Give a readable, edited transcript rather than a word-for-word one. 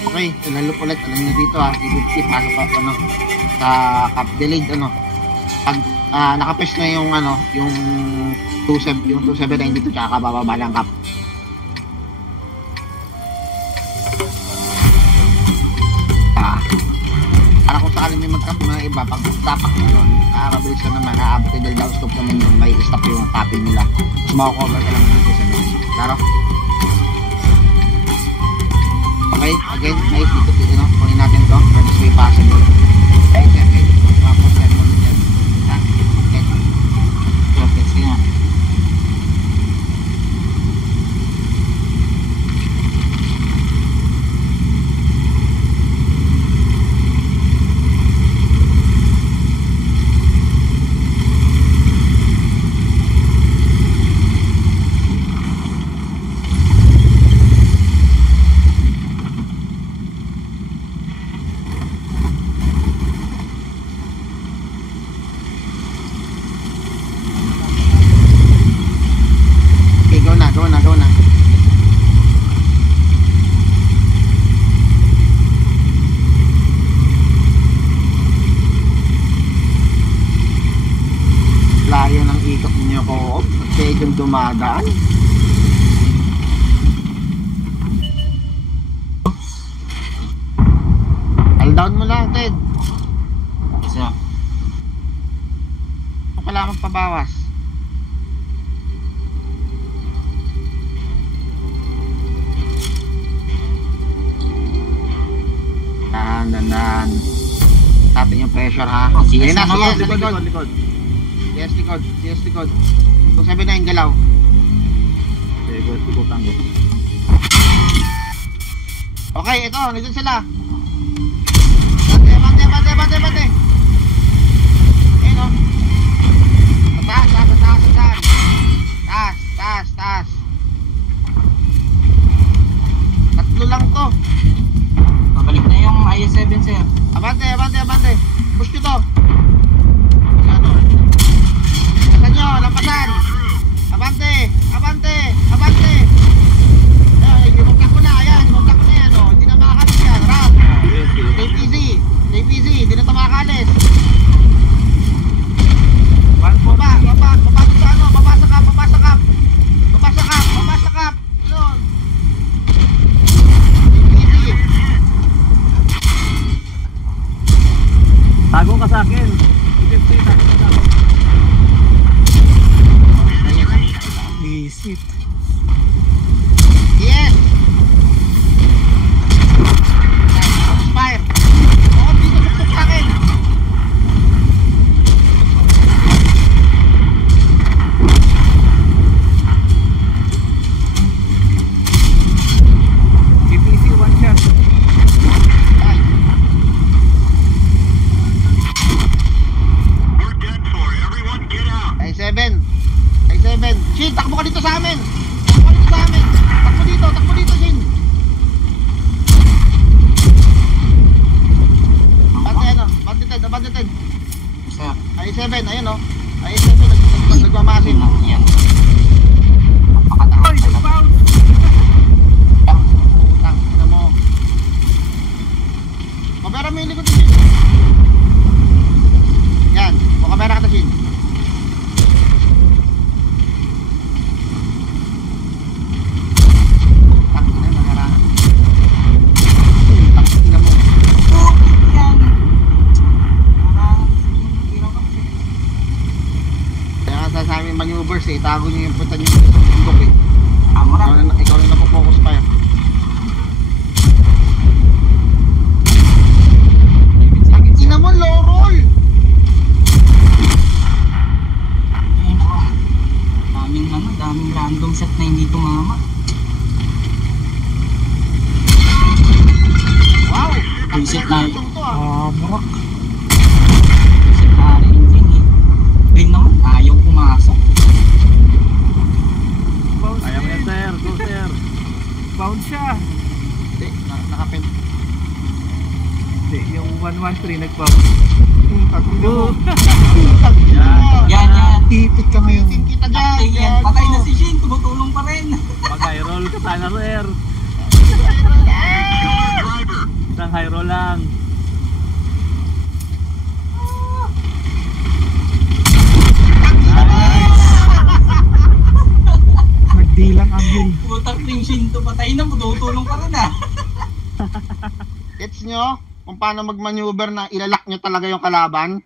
Okay, lalop ulit. Alam nyo dito ha. I-50 pasok pa ano. Sa cap delayed ano. Pag nakapress na yung ano, yung 279 dito tsaka bababa lang cap. Para kung sakali may mag-cap na iba, pag tapak nyo nun, mabilis ka naman, aabot dahil downscope naman yun, may stop yung tapping nila. Tapos makakover ka lang dito sa loob. Klaro? Okay, again, nice dito, kunin natin to, first way possible. Okay, okay, tapos yan, ulit yan. Okay, okay, sige nga. Go na. Layo ng ikot niyo ko. Pwede yung dumadaan. Hold down mo lang, Ted. Isa. Kailangan magpabawas. Dandan. Tapin yung pressure ha. Sige na, sige sa likod. Yes, likod. 279 galaw. Likod tango. Okay, ito, nandun sila. Bante. Ayun o. Taas. Tatlo lang to. Babalik na yung IS-7 sir. Abante. Push nyo to. Lampasan nyo, lampasan. Abante. Bumagtak ko na yan. Oh. Hindi na makakalis yan. Rap. Stay easy. Hindi na ito makakalis. Baba sa ano. Baba sa kap. Yun. Easy. Tago ka sa akin. Visit. Yes. Fire. Dito tuktok sa akin. PPC one shot. I7. Shin, takbo ka dito sa amin. Takbo dito, Shin. Bandit. Sir. I7, ayun o. I7, nagmamasin. Yan. Ay, nag-bounce. Takbo mo. Kamera mo yung likod ni Shin. Yan, kamera ka ta, Shin. Sa aming maneuvers itago nyo yung punta nyo sa bundok eh. Ikaw na napopokus pa yan. Ina mo, low roll! Daming random set na hindi tumama. Wow! Reset na. Murak. Reset na rin engine eh. Green naman, ayaw pumasok. Ayaw yan sir, go sir. Bounce siya. Hindi, nakapin. Hindi, yung 113 nag-bounce. Tatlo. Yan. Tipid ka ngayon. Kita dyan. Patay na si Shin, tumutulong pa rin. Mag-roll ka sana sir. lang. Nagdilang anghel. Putak ring Shinto, patay na, tutulong ka rin ah. Gets nyo kung paano mag-maneuver na ilalak nyo talaga yung kalaban?